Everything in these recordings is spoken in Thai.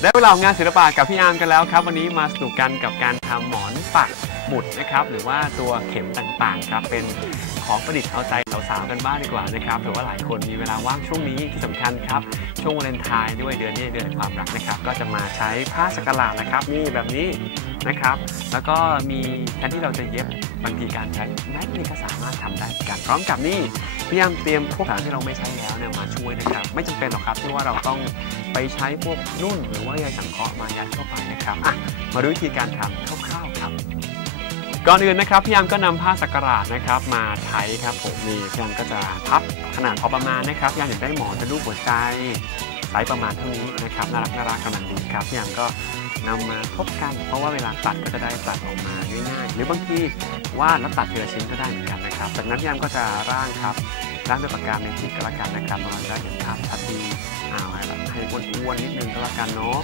ได้เวลาของงานศิลปะกับพี่อาร์มกันแล้วครับ วันนี้มาสนุกกันกับการทำหมอนปักหมุดนะครับ หรือว่าตัวเข็มต่างๆครับเป็นของประดิษฐ์เอาใจสาวๆกันบ้างดีกว่านะครับเผื่อว่าหลายคนมีเวลาว่างช่วงนี้ที่สำคัญครับ ช่วงวาเลนไทน์ด้วยเดือนนี้เดือนความรักนะครับ ก็จะมาใช้ผ้าสักหลาดนะครับ นี่แบบนี้นะครับ แล้วก็มีแทนที่เราจะเย็บบางทีการใช้แม็กนี่ก็สามารถทำได้กันพร้อมกับนี่ พยายามเตรียมพวกของที่เราไม่ใช้แล้วเนี่ยมาช่วยนะครับ ไม่จำเป็นหรอกครับที่ว่าเราต้องไปใช้พวกนุ่นหรือว่าใยสังเคราะห์มายัดเข้าไปนะครับอะมาดูวิธีการทำคร่าวๆครับก่อนอื่นนะครับพี่ยามก็นำผ้าสักการะนะครับมาใช้ครับผมนี่พี่ยามก็จะพับขนาดพอประมาณนะครับพี่ยามอยากได้หมอนเป็นรูปหัวใจไซส์ประมาณเท่านี้นะครับน่ารักน่ารักกำลังดีครับพี่ยามก็นำมาทบกัน เพราะว่าเวลาตัดก็จะได้ตัดออกมาง่ายๆหรือบางทีวาดแล้วตัดทีละชิ้นก็ได้เหมือนกันนะครับจากนั้นพี่ยามก็จะร่างครับ ร่างด้วยปากกาเมจิกก็แล้วกันนะครับเราจะได้เห็นภาพชัดดีอ้าวให้แบบให้อ้วนๆนิดนึงก็แล้วกันเนาะ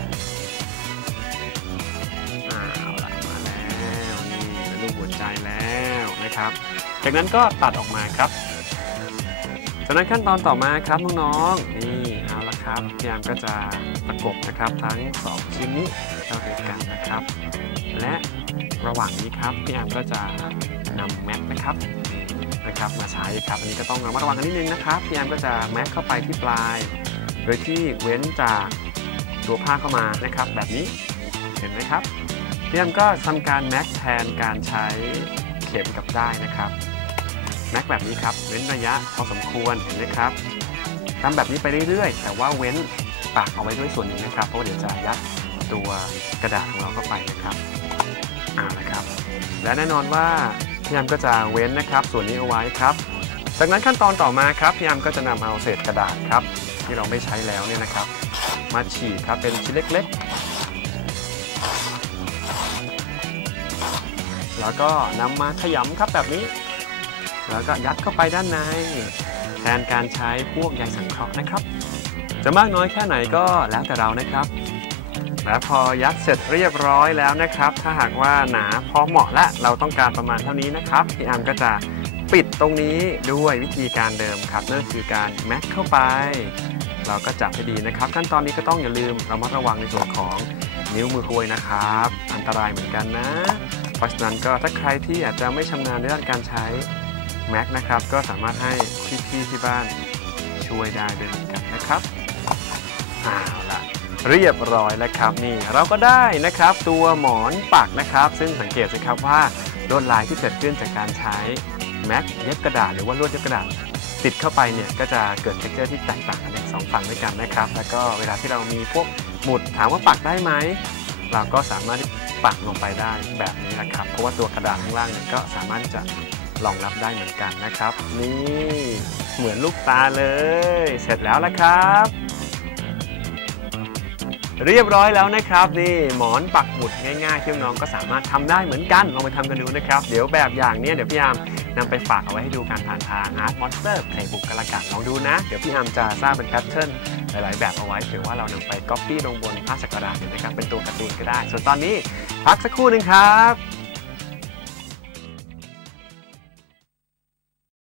เอาละมาแล้วนี่เป็นรูปหัวใจแล้วนะครับ จากนั้นก็ตัดออกมาครับ จากนั้นขั้นตอนต่อมาครับน้องๆ นี่เอาละครับพยายามก็จะประกบนะครับทั้งสองชิ้นนี้เข้าด้วยกันนะครับ และระหว่างนี้ครับพี่แอมก็จะนำแม็กนะครับ นะครับมาใช้ครับอันนี้ก็ต้องระมัดระวังกันนิดนึงนะครับพี่แอมก็จะแม็กเข้าไปที่ปลาย โดยที่เว้นจากตัวผ้าเข้ามานะครับ แบบนี้เห็นไหมครับพี่แอมก็ทำการแม็กแทนการใช้เข็มกับได้นะครับแม็กแบบนี้ครับเว้นระยะพอสมควรเห็นไหมครับทำแบบนี้ไปเรื่อยๆ แต่ว่าเว้นปากเอาไว้ด้วยส่วนหนึ่งนะครับ เพราะว่าเดี๋ยวจะยัดตัวกระดาษของเราเข้าไปนะครับเอาละครับ และแน่นอนว่า พี่แอมก็จะเว้นนะครับ ส่วนนี้เอาไว้ครับ จากนั้นขั้นตอนต่อมาครับพี่แอมก็จะนำเอาเศษกระดาษครับ ที่เราไม่ใช้แล้วเนี่ยนะครับ มาฉีกครับเป็นชิ้นเล็ก ๆ แล้วก็นำมาขยำครับแบบนี้ แล้วก็ยัดเข้าไปด้านในแทนการใช้พวกใยสังเคราะห์นะครับ จะมากน้อยแค่ไหนก็แล้วแต่เรานะครับ และพอยัดเสร็จเรียบร้อยแล้วนะครับ ถ้าหากว่าหนาพอเหมาะและเราต้องการประมาณเท่านี้นะครับพี่อาร์มก็จะปิดตรงนี้ด้วยวิธีการเดิมครับนั่นคือการแม็กเข้าไป เราก็จับให้ดีนะครับ ขั้นตอนนี้ก็ต้องอย่าลืมระมัดระวังในส่วนของนิ้วมือคุยนะครับ อันตรายเหมือนกันนะ เพราะฉะนั้นก็ถ้าใครที่อาจจะไม่ชำนาญในด้านการใช้แม็กนะครับ ก็สามารถให้พี่ๆที่บ้านช่วยได้ด้วยเหมือนกันนะครับ เรียบร้อยแล้วครับนี่เราก็ได้นะครับตัวหมอนปักนะครับ ซึ่งสังเกตสิครับว่าลวดลายที่เกิดขึ้นจากการใช้แม็กเย็บกระดาษหรือว่าลวดเย็บกระดาษติดเข้าไปเนี่ยก็จะเกิดเท็กเจอร์ที่แตกต่างกันสองฝั่งด้วยกันนะครับ แล้วก็เวลาที่เรามีพวกหมุดถามว่าปักได้ไหมเราก็สามารถที่ปักลงไปได้แบบนี้นะครับ เพราะว่าตัวกระดาษข้างล่างเนี่ยก็สามารถจะรองรับได้เหมือนกันนะครับ นี่เหมือนลูกตาเลย เสร็จแล้วละครับ เรียบร้อยแล้วนะครับนี่หมอนปักหมุดง่ายๆที่น้องก็สามารถทำได้เหมือนกันลองไปทำกันดูนะครับเดี๋ยวแบบอย่างเนี้ยเดี๋ยวพี่ยามนำไปฝากเอาไว้ให้ดูการผ่านทาง Art Monster Playbook กันละกันลองดูนะ เดี๋ยวพี่ยามจะสร้างเป็นแพทเทิร์นหลายๆแบบเอาไว้เผื่อว่าเรานำไปก๊อปปี้ลงบนผ้าสักการะนี่ยนะครับเป็นตัวการ์ตูนก็ได้ ส่วนตอนนี้พักสักครู่หนึ่งครับ